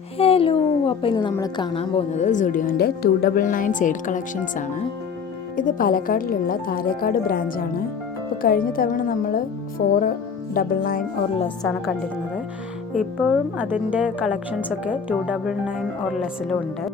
Hello, അപ്പോൾ ഇന്ന് നമ്മൾ കാണാൻ പോകുന്നത് സുഡിയോൻ്റെ 299 സെയിൽ കളക്ഷൻസ് ആണ്. ഇത് പാലക്കാടിലുള്ള താരേക്കാട് ബ്രാഞ്ചാണ്. അപ്പോൾ കഴിഞ്ഞ തവണ നമ്മൾ 499 ഓർ ലെസ് ആണ് കണ്ടിരുന്നത്. ഇപ്പോഴും അതിൻ്റെ കളക്ഷൻസൊക്കെ 299 ഓർ ലെസ്സിലും ഉണ്ട്.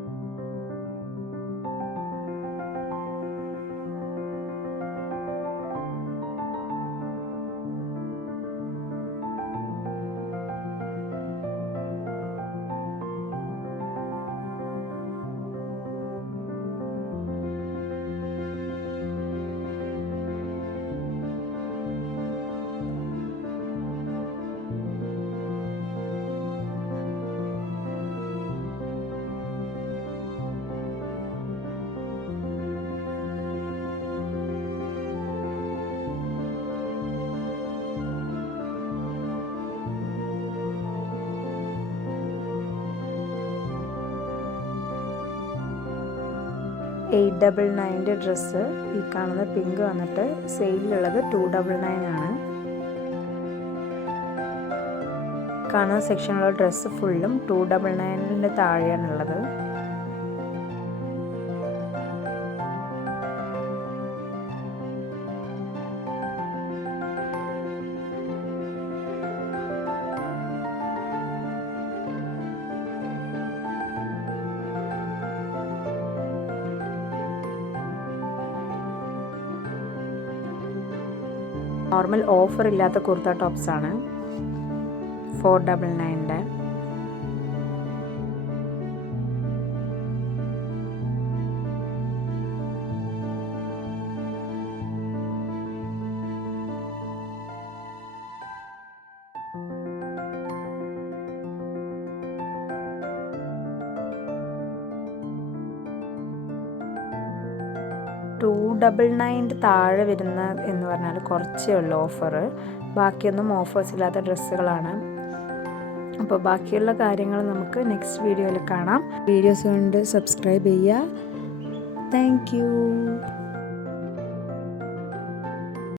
$899 ഡ്രസ്സ്, ഈ കാണുന്ന പിങ്ക് വന്നിട്ട് സെയിലുള്ളത് $299 ആണ്. കാണുന്ന സെക്ഷനിലുള്ള ഡ്രസ്സ് ഫുള്ളും $299 താഴെയാണുള്ളത്. നോർമൽ ഓഫർ ഇല്ലാത്ത കുർത്ത ടോപ്സ് ആണ് $499. $299 താഴെ വരുന്ന എന്ന് പറഞ്ഞാൽ കുറച്ചേ ഉള്ളൂ ഓഫർ. ബാക്കിയൊന്നും ഓഫേഴ്സ് ഇല്ലാത്ത ഡ്രസ്സുകളാണ്. അപ്പോൾ ബാക്കിയുള്ള കാര്യങ്ങൾ നമുക്ക് നെക്സ്റ്റ് വീഡിയോയിൽ കാണാം. വീഡിയോസ് കൊണ്ട് സബ്സ്ക്രൈബ് ചെയ്യുക. Thank you.